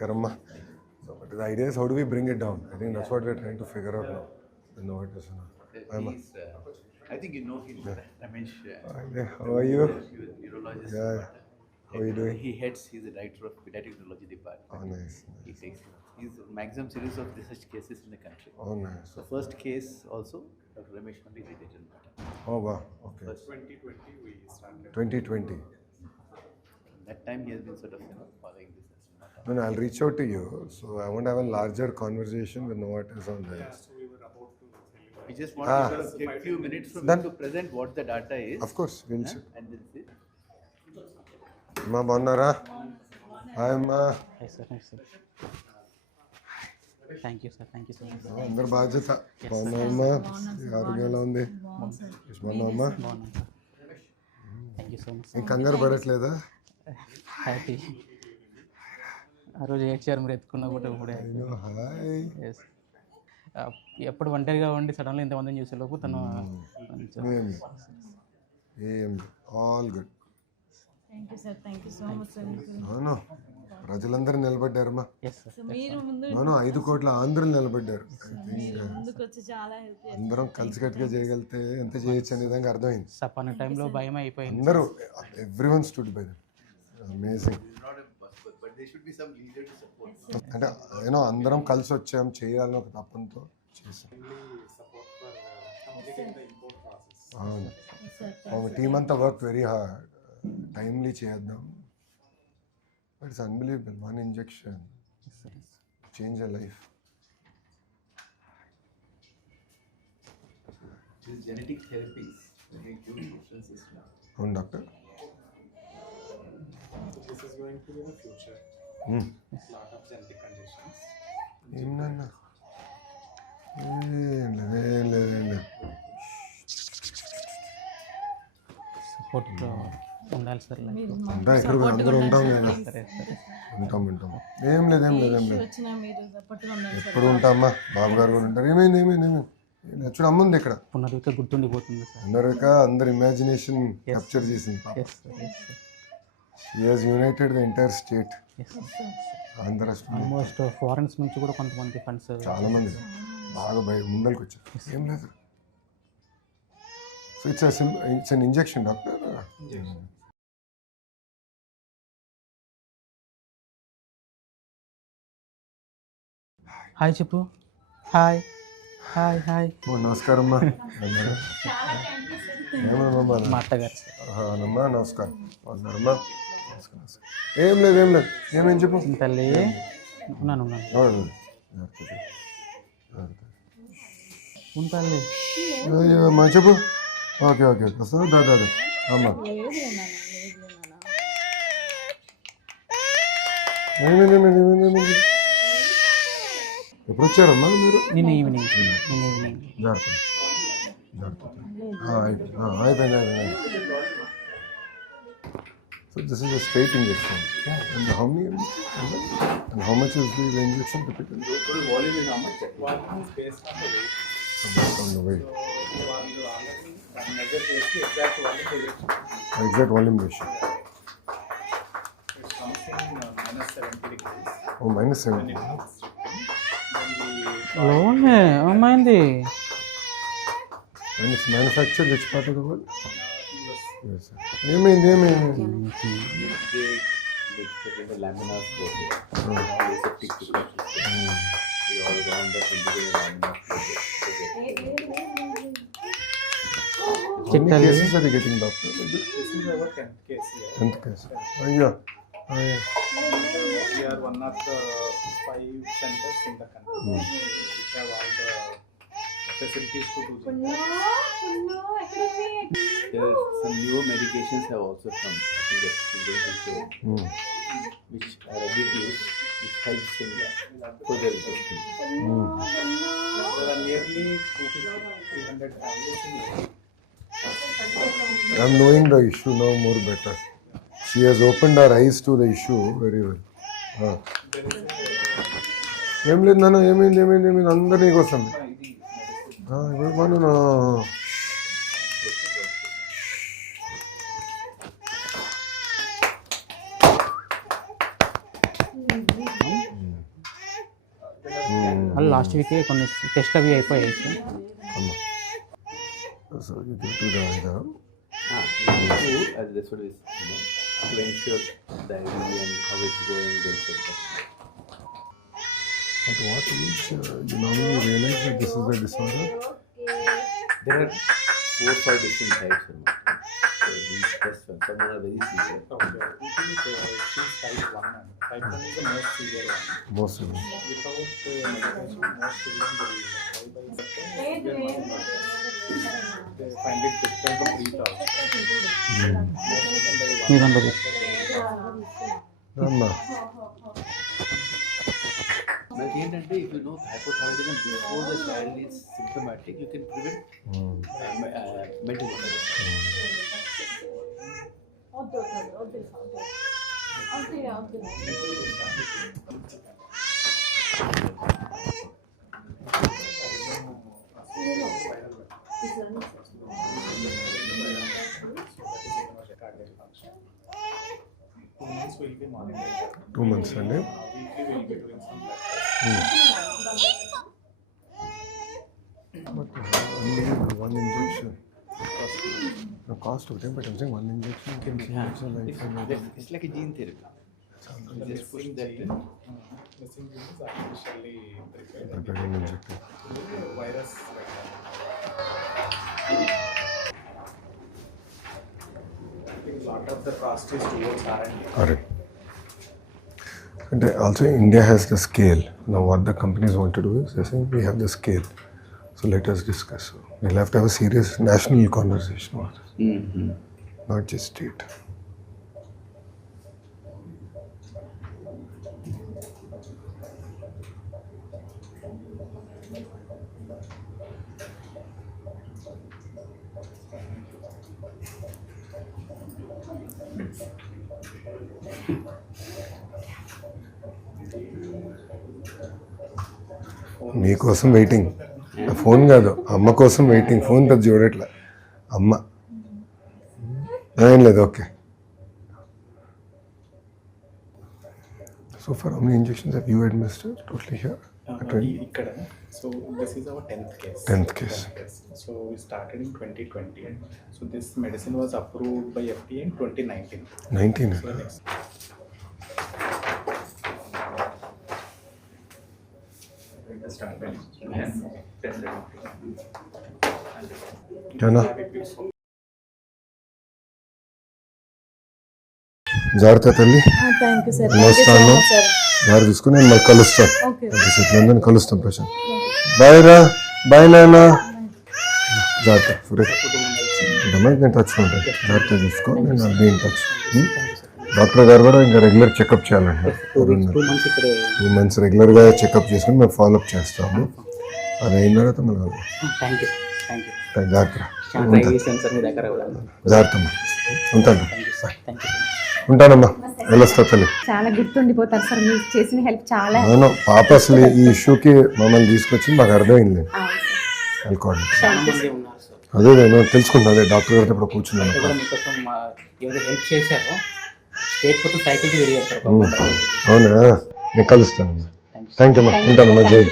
Namaskaramma. So, but the idea is how do we bring it down? I think that's what we're trying to figure out now. You know what is I think you know him, Ramesh. How are you? Urologist. Yeah. How are you doing? He's the director of pediatric urology department. Oh, nice. He's a maximum series of such cases in the country. Oh, nice. The first case also, Dr. Ramesh only did it in that. Oh, wow. Okay. First, 2020 we started. 2020. that time he has been sort of following this. No, I'll reach out to you. So I want to have a larger conversation with Novartis on this. So we were about to tell you. We just want to take a few minutes from Done. you to present what the data is. Of course, we'll see. And then see. Ma bonnara? Hi, ma. Hi sir. Thank you sir. Thank you so much. అందరు బాధ్యత బాగున్నారమ్మా ఆరోగ్యం ఎలా ఉంది బాగున్నావమ్మా బాగున్నాను sir. Thank you so much ఏం కంగారు పడట్లేదా హ్యాపీ. ఆ రోజు ఏడ్చారు మీరు ఎత్తుకున్నా కూడా ఇప్పుడే. హాయ్ ఎస్ ఎప్పుడు ఒంటరిగా ఉండి సడన్గా ఇంతమందిని చూసేలోపు తను ఏం all good thank you sir, thank you so much sir. అవును ప్రజలందరూ నిలబడ్డారమ్మా ఎస్ సార్. సో మీరు ముందు అవును 5 కోట్ల ఆంధ్రులు నిలబడ్డారు ముందుకు వచ్చి చాలా హెల్ప్ చేస్తారు. అందరం కలిసికట్టుగా చేయగలిగితే ఎంత చేయొచ్చు అనే విధంగా అర్థమైంది సపన్న టైంలో భయం అయిపోయింది. అందరూ everyone stood by them amazing Not a but there should be some leader to support. అంటే ఏమో అందరం కలిసి వచ్చాం చేయాలని ఒక తప్పంతో చేసాం Support for completing the import process. అవును సార్ టీమ్ అంతా వర్క్ వెరీ హార్డ్ టైమ్లీ చేద్దాం but it's unbelievable one injection change a life These genetic therapies, they give difference is now. అవును doctor This is going to be the future. Lot of genetic conditions. ఏంటన్నా ఏం లేదు సపోర్ట్ ఉండాలి sir life. ఉంటాం ఇక్కడ కూడా అందరూ ఉంటాం కదా సరే సరే. ఉంటాం ఏం లేదు వచ్చినా మీరు సపోర్ట్గా ఉండాలి సార్. ఎప్పుడు ఉంటామా బాబు గారు కూడా ఉంటారు ఏమైంది చూడు అమ్ముంది ఇక్కడ పునర్విక గుర్తుండిపోతుంది సార్. అందరిక అందరు ఇమాజినేషన్ క్యాప్చర్ చేసింది yes sir. Yes sir. She has united the entire state yes sir. Andhra రాష్ట్రం ఆల్మోస్ట్ ఫారెన్స్ నుంచి కూడా కొంతమంది ఫండ్స్. చాలా మంది బాగా ముందరికి వచ్చారు ఏం లేదు so it's an injection doctor hi చెప్పు. Hi hi hi. నమస్కారం అమ్మా ఏమమ్మా మా అత్తగారు సార్. అమ్మా నమస్కారం బాగున్నారమ్మా ఏం లేదు ఏమేం చెప్పు తల్లి ఉన్నాను ఉంటాను. అమ్మా చెప్పు ఓకే వస్తా దాదా అమ్మా ఏమైంది ఎప్పుడు వచ్చారమ్మా మీరు నిన్న ఈవినింగ్ జాగ్రత్త అయిపోయింది So this is a straight injection. And how many and how much is the injection typically? Total volume is how much? One is based on the weight. On the weight. So one you already measure the exact volume they will. Exact volume ratio. It comes in minus 70 degrees. Oh, minus 70. When it comes then లోనే అమ్మాయింది. And it's manufactured which part of the world? Yes, sir. ఏమైంది They take the laminar flow here. Aseptic system. We all round up into the laminar flow here. How many cases are you getting, doctor? this is our 10th case here. 10th case. అయ్యా We are one of the 5 centers in the country which have all the facilities to do this. There are some newer medications have also come. I think that's going to show which are ready to use, which helps in further testing. There are nearly 250-300 families in India. I'm knowing the issue now more better. She has opened her eyes to the issue very well. ఏం లేదు నాన్న ఏమైంది అందరు నీకు వస్తుంది ఇప్పుడు మనం last week కొన్ని టెస్ట్ అవి అయిపోయాయి సార్. అమ్మ. So you give to the That's what is, to ensure the IDD and how it's going, they'll check that. at what age you normally realize that this is a disorder? There are 4-5 different types. So these tests, some are very severe. Okay. It is she's type 1 and type 1 is the most severe one. Most of them. Without medication, most severe they find it difficult to breathe out. మీ దాంట్లో అమ్మ. But ఏంటంటే if you know hypothyroidism before the child is symptomatic, you can prevent mental illness. Will be monitored. 2 months అండి. Weekly we'll be doing some blood tests. But only one injection. The cost of them, but I'm saying one injection can change your life. It's like a gene therapy. You just push that in. Missing genes are artificially prepared. Prepared and injected. Virus. I think a lot of the cost is towards R&D. Correct. And also India has the scale. Now what the companies want to do is they say we have the scale. So let us discuss. So we'll have to have a serious national conversation about this, not just state. మీకోసం waiting. Phone కాదు, అమ్మ కోసం waiting. Phone పెద్ద చూడట్లే అమ్మ. ఏం లేదు, okay. So for how many injections have you administered totally here? Ikkada. So this is our 10th case. 10th case. So we started in 2020. So this medicine was approved by FDA in 2019. 19. So next. ఏనా జాగ్రత్త తల్లి. Thank you sir. వస్తాను, జాగ్రత్త చూసుకుని నేను మళ్ళీ కలుస్తాను. ఓకే. అందరినీ కలుస్తాం ప్రశాంత్. బాయ్ రా, బాయ్ నాన్న. జాగ్రత్త సురేష్. నేను టచ్లో ఉంటాను. జాగ్రత్త చూసుకో, నేను బీ ఇన్ టచ్. డాక్టర్ గారు కూడా ఇంకా రెగ్యులర్ చెకప్ చేయాలండి. 2 months రెగ్యులర్గా చెకప్ చేసుకుని మేము ఫాలోఅప్ చేస్తాము. అది అయిన తర్వాత మళ్ళీ థ్యాంక్ యూ. జాగ్రత్త. ట్రై చేశాను సార్ మీ దగ్గర కూడా. జాగ్రత్త అమ్మా. ఉంటాను. Thank you. ఉంటానమ్మా, వెళ్ళొస్తా తల్లి. చాలా గుర్తుండిపోతారు సార్ మీరు చేసిన హెల్ప్ చాలా. అవును పాప అసలు ఈ ఇష్యూకి మమ్మల్ని తీసుకొచ్చి మాకు అర్థమైంది. అనుకోండి చాలా మంది ఉన్నారు సార్. అదే నేను తెలుసుకుంటాను. అదే డాక్టర్ గారితో ఇప్పుడు కూర్చున్నాను. ఇక్కడ మీకోసం ఎవరు హెల్ప్ చేశారో స్టేట్ మొత్తం సైకిల్కి తిరిగారు సార్. అవునా, నేను కలుస్తాను. థ్యాంక్ యూ అమ్మా. ఉంటానమ్మా. జై.